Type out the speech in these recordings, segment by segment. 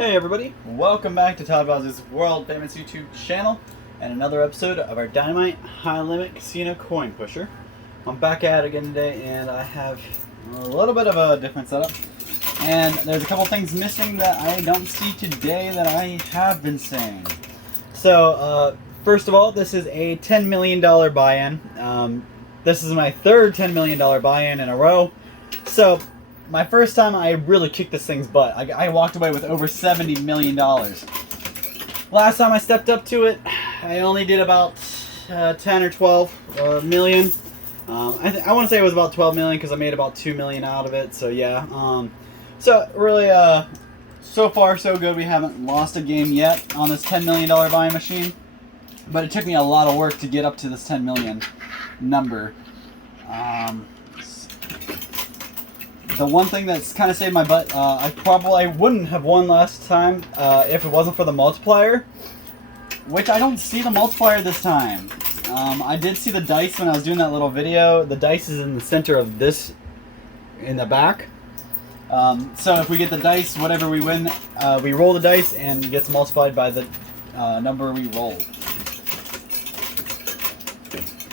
Hey everybody, welcome back to Todd Bowser's world famous YouTube channel and another episode of our Dynamite High Limit Casino Coin Pusher. I'm back at it again today and I have a little bit of a different setup. And there's a couple things missing that I don't see today that I have been saying. So, first of all, this is a $10 million buy-in. This is my third $10 million buy-in in a row. So, my first time I really kicked this thing's butt. I walked away with over $70 million. Last time I stepped up to it, I only did about 10 or 12 million. I want to say it was about 12 million because I made about 2 million out of it. So yeah. So really, so far so good. We haven't lost a game yet on this $10 million buying machine. But it took me a lot of work to get up to this 10 million number. The one thing that's kind of saved my butt, I probably wouldn't have won last time if it wasn't for the multiplier, which I don't see the multiplier this time. I did see the dice when I was doing that little video. The dice is in the center of this, in the back. So if we get the dice, whatever we win, we roll the dice and it gets multiplied by the number we roll.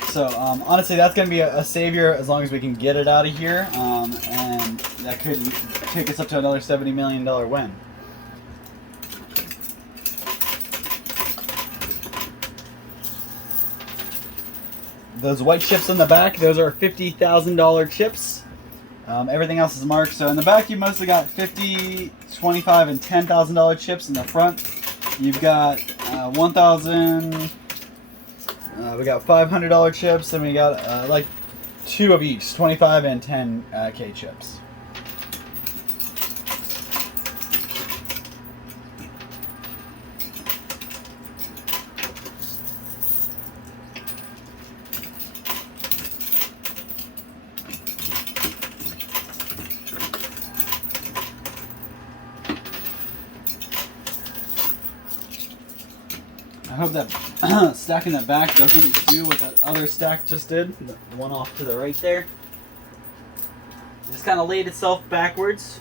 So, honestly, that's going to be a savior as long as we can get it out of here, and that could take us up to another $70 million win. Those white chips in the back, those are $50,000 chips. Everything else is marked. So in the back, you mostly got $50, $25, and $10,000 chips. In the front, you've got $1,000. We got $500 chips, and we got like two of each, 25 and 10K chips. I hope that stack in the back doesn't do what that other stack just did. The one off to the right there. Just kind of laid itself backwards.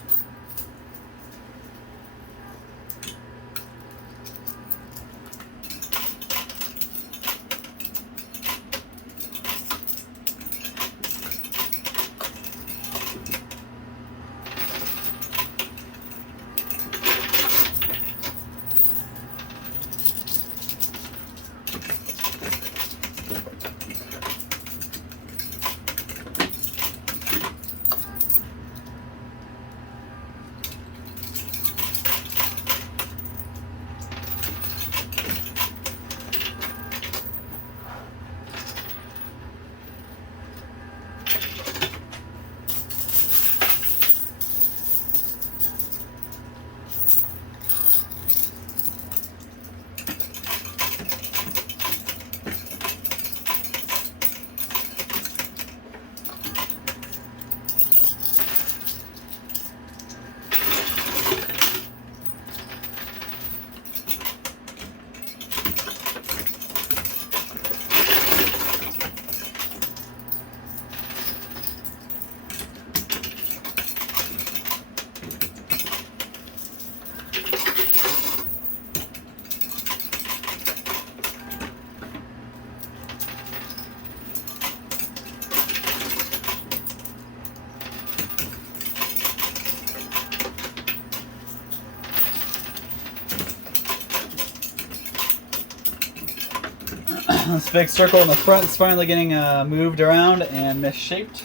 This big circle in the front is finally getting moved around and misshaped.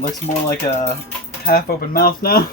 Looks more like a half open mouth now.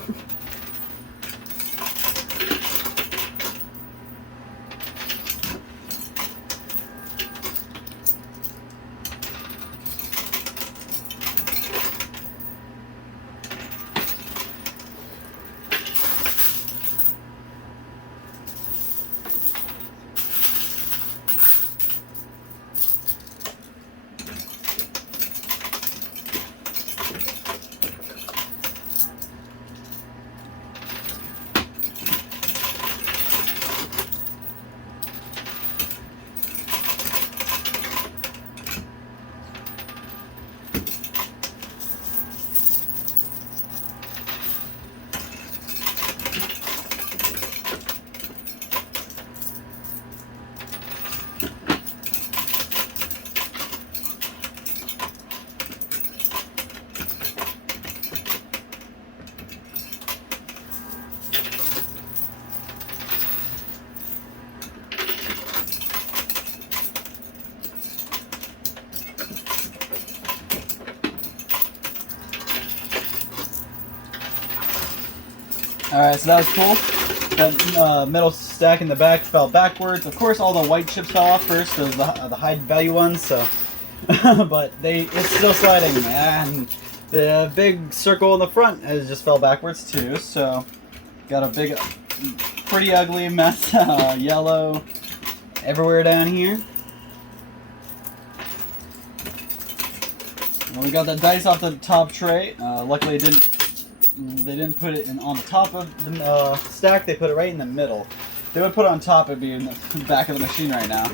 Alright, so that was cool. That middle stack in the back fell backwards. Of course, all the white chips fell off first, those the high value ones, so. But it's still sliding, and the big circle in the front has just fell backwards too, so got a big, pretty ugly mess, yellow everywhere down here. And we got the dice off the top tray. Luckily, they didn't put it on the top of the stack. They put it right in the middle. If they would put it on top, it'd be in the back of the machine right now.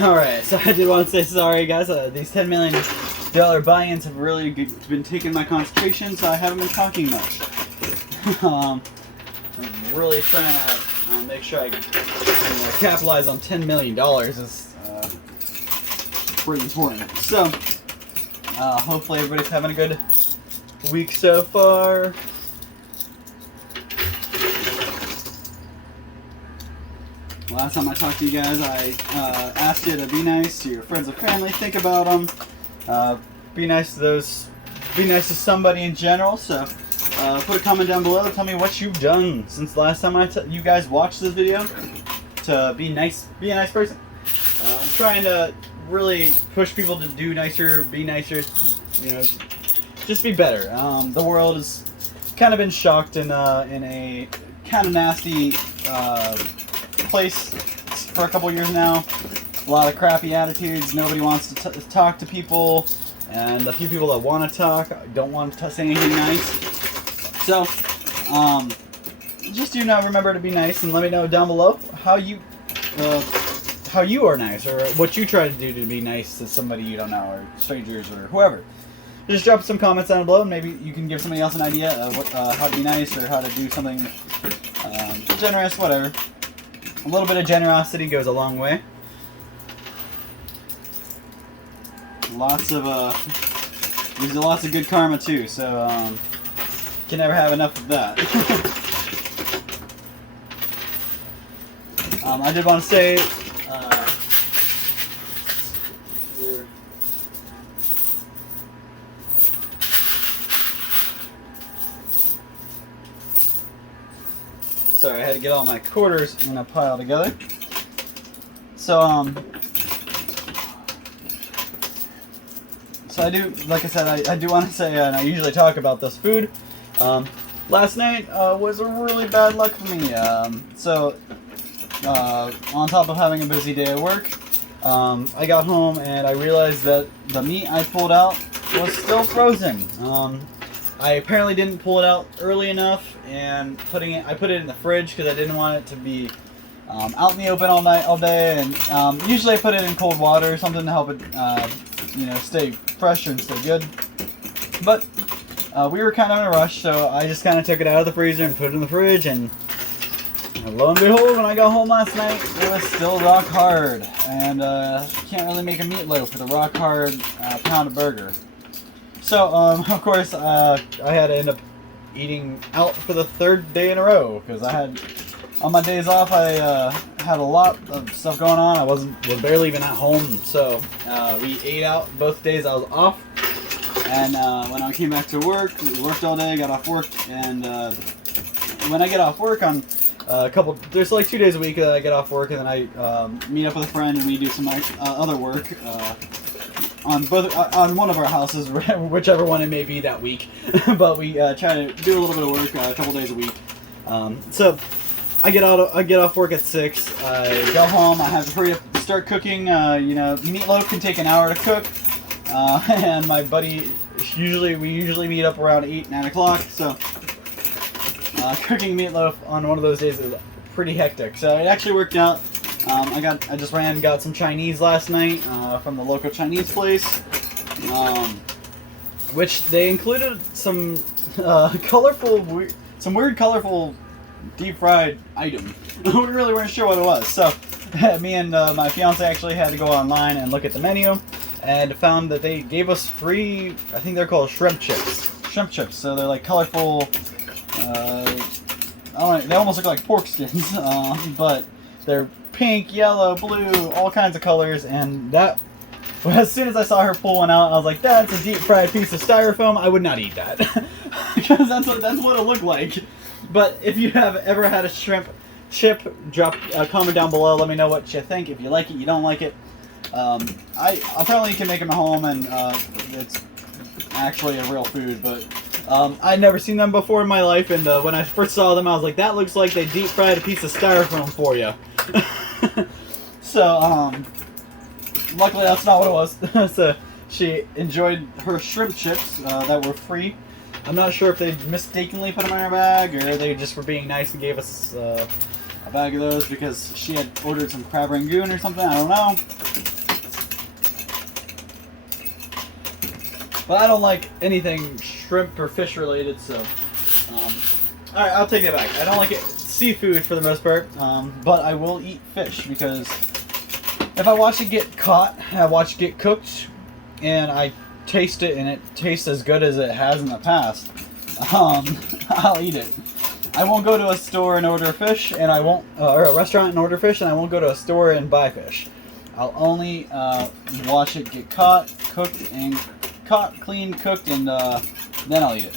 Alright, so I did want to say sorry, guys. These $10 million buy-ins have really been taking my concentration, so I haven't been talking much. I'm really trying to make sure I capitalize on $10 million. pretty important. So, hopefully everybody's having a good week so far. Last time I talked to you guys, I asked you to be nice to your friends and family. Think about them. Be nice to those. Be nice to somebody in general. So, put a comment down below. Tell me what you've done since the last time you guys watched this video to be nice. Be a nice person. I'm trying to really push people to do nicer, be nicer. You know, just be better. The world has kind of been shocked in a kind of nasty place for a couple years now. A lot of crappy attitudes. Nobody wants to talk to people, and the few people that want to talk don't want to say anything nice. So, just do not remember to be nice, and let me know down below how you are nice, or what you try to do to be nice to somebody you don't know, or strangers, or whoever. Just drop some comments down below, and maybe you can give somebody else an idea of what, how to be nice, or how to do something generous, whatever. A little bit of generosity goes a long way. Lots of gives you lots of good karma too, so can never have enough of that. I did want to say sorry, I had to get all my quarters in a pile together. So, so I do, like I said, I do want to say, and I usually talk about this food. Last night was a really bad luck for me. On top of having a busy day at work, I got home and I realized that the meat I pulled out was still frozen. I apparently didn't pull it out early enough, and I put it in the fridge because I didn't want it to be out in the open all day. And usually I put it in cold water or something to help it, you know, stay fresh and stay good. But we were kind of in a rush, so I just kind of took it out of the freezer and put it in the fridge. And lo and behold, when I got home last night, it was still rock hard. And you can't really make a meatloaf with a rock hard pound of burger. So, of course, I had to end up eating out for the third day in a row, because on my days off, I had a lot of stuff going on. I was barely even at home, so we ate out both days I was off. And when I came back to work, we worked all day, got off work, and when I get off work on there's like 2 days a week that I get off work, and then I meet up with a friend and we do some other work. On one of our houses, whichever one it may be that week, but we try to do a little bit of work a couple days a week. So I get off work at 6. I go home. I have to hurry up and start cooking. You know, meatloaf can take an hour to cook, and my buddy we usually meet up around 8, 9 o'clock. So cooking meatloaf on one of those days is pretty hectic. So it actually worked out. I just got some Chinese last night from the local Chinese place, which they included some weird colorful deep fried item. We really weren't sure what it was. So me and my fiance actually had to go online and look at the menu, and found that they gave us free, I think they're called shrimp chips. Shrimp chips. So they're like colorful. They almost look like pork skins, but they're pink, yellow, blue, all kinds of colors. And that, as soon as I saw her pull one out, I was like, that's a deep fried piece of styrofoam. I would not eat that. Because that's what it looked like. But if you have ever had a shrimp chip, drop a comment down below. Let me know what you think. If you like it, you don't like it. I apparently can make them at home, and it's actually a real food, but I'd never seen them before in my life, and when I first saw them, I was like, that looks like they deep fried a piece of styrofoam for you. So, luckily that's not what it was. So, she enjoyed her shrimp chips that were free. I'm not sure if they mistakenly put them in her bag, or they just were being nice and gave us a bag of those because she had ordered some crab rangoon or something, I don't know. But I don't like anything shrimp or fish related, so alright, I'll take that back. I don't like seafood for the most part, but I will eat fish because if I watch it get caught, I watch it get cooked, and I taste it and it tastes as good as it has in the past, I'll eat it. I won't go to a store and order fish, and I won't, or a restaurant and order fish, and I won't go to a store and buy fish. I'll only watch it get caught, cooked, and clean, cooked, and then I'll eat it.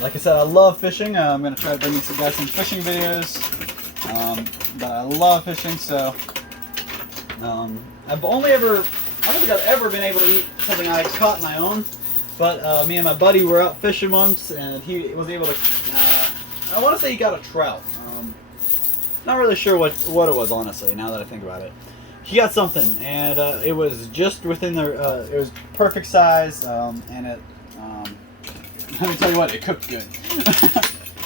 Like I said, I love fishing. I'm gonna try to bring you guys some fishing videos. But I love fishing, so I don't think I've ever been able to eat something I caught my own. But me and my buddy were out fishing once, and he was able to. I want to say he got a trout. Not really sure what it was, honestly. Now that I think about it, he got something, and it was just within the. It was perfect size, and it. Let me tell you what, it cooked good.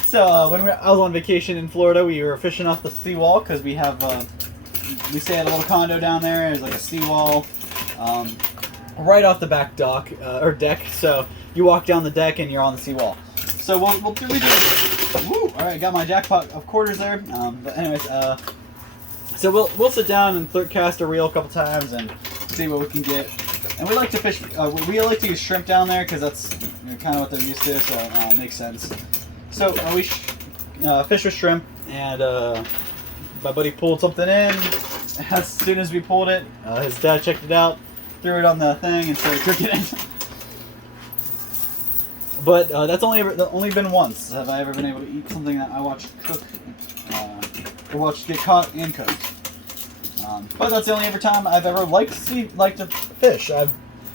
So when I was on vacation in Florida, we were fishing off the seawall because we have we stay at a little condo down there. There's like a seawall right off the back dock or deck. So you walk down the deck and you're on the seawall. So we'll do. Woo! All right, got my jackpot of quarters there. But anyways, so we'll sit down and cast a reel a couple times and see what we can get. And we like to fish. We like to use shrimp down there because that's kind of what they're used to. So it makes sense. So we fish with shrimp, and my buddy pulled something in. As soon as we pulled it, his dad checked it out, threw it on the thing, and started cooking it. But that's only been once have I ever been able to eat something that I watched cook, or watched get caught and cooked. But that's the only ever time I've ever liked to fish.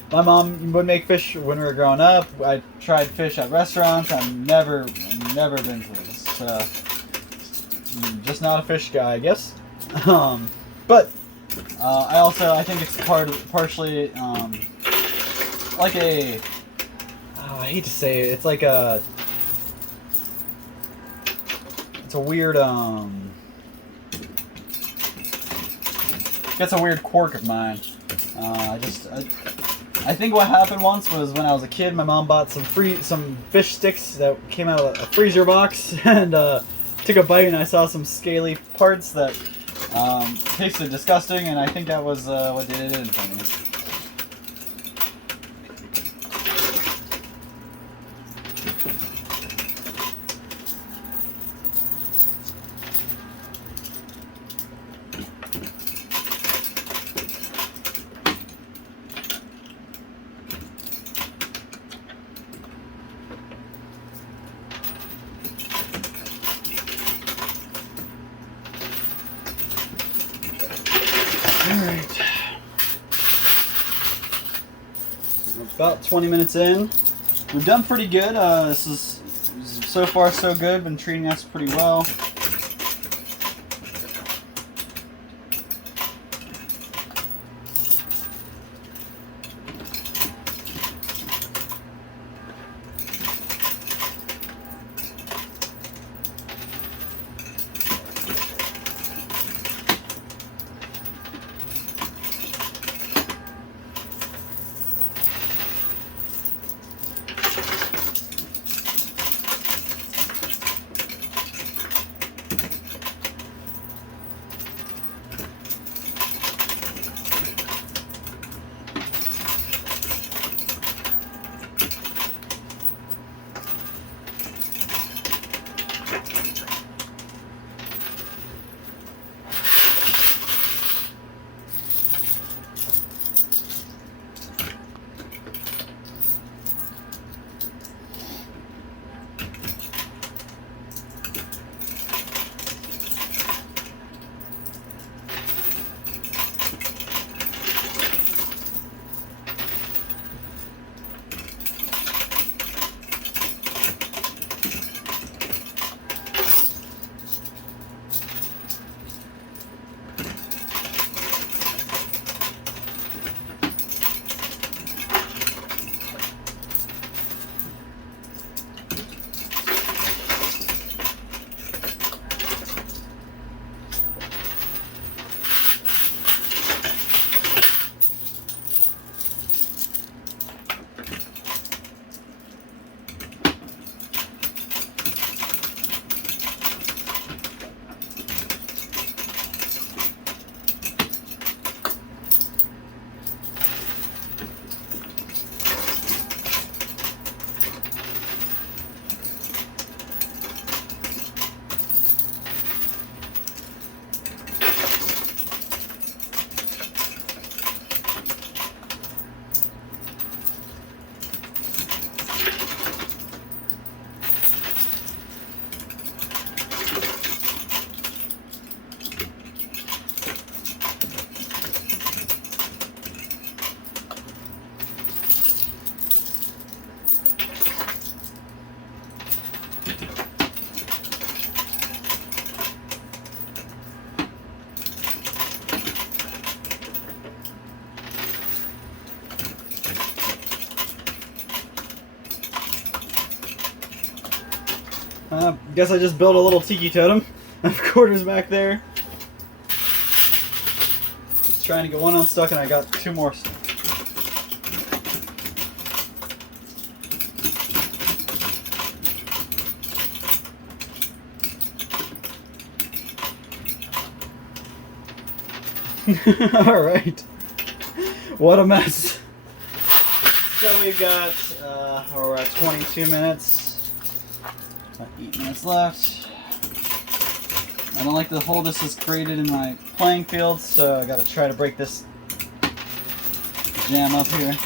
My mom would make fish when we were growing up. I tried fish at restaurants. I've never been pleased. Just not a fish guy, I guess. But I think it's partially like a. Oh, I hate to say it. It's like a. It's a weird That's a weird quirk of mine. I think what happened once was when I was a kid, my mom bought some fish sticks that came out of a freezer box, and took a bite, and I saw some scaly parts that tasted disgusting, and I think that was what did it in for me. Alright. About 20 minutes in. We've done pretty good. This is so far so good. Been treating us pretty well. guess I just built a little tiki totem. I have quarters back there. Just trying to get one unstuck, and I got 2 more stuck. Alright. What a mess. So we've got, we're at 22 minutes. About 8 minutes left. I don't like the hole this has created in my playing field, so I gotta try to break this jam up here.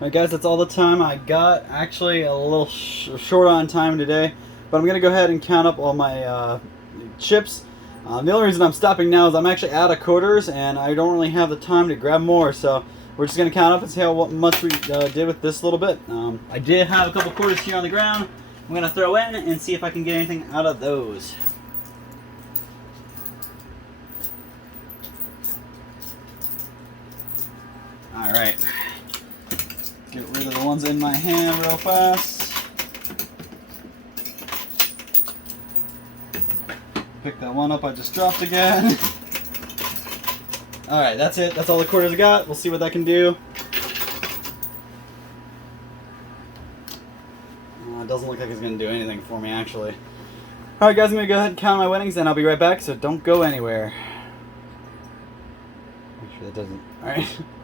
Alright guys, that's all the time I got. Actually a little short on time today, but I'm going to go ahead and count up all my chips. The only reason I'm stopping now is I'm actually out of quarters and I don't really have the time to grab more, so we're just going to count up and see how much we did with this little bit. I did have a couple quarters here on the ground. I'm going to throw in and see if I can get anything out of those. Alright. Get rid of the ones in my hand real fast. Pick that one up I just dropped again. Alright, that's it. That's all the quarters I got. We'll see what that can do. It doesn't look like it's going to do anything for me, actually. Alright guys, I'm going to go ahead and count my winnings and I'll be right back, so don't go anywhere. Make sure that doesn't... Alright.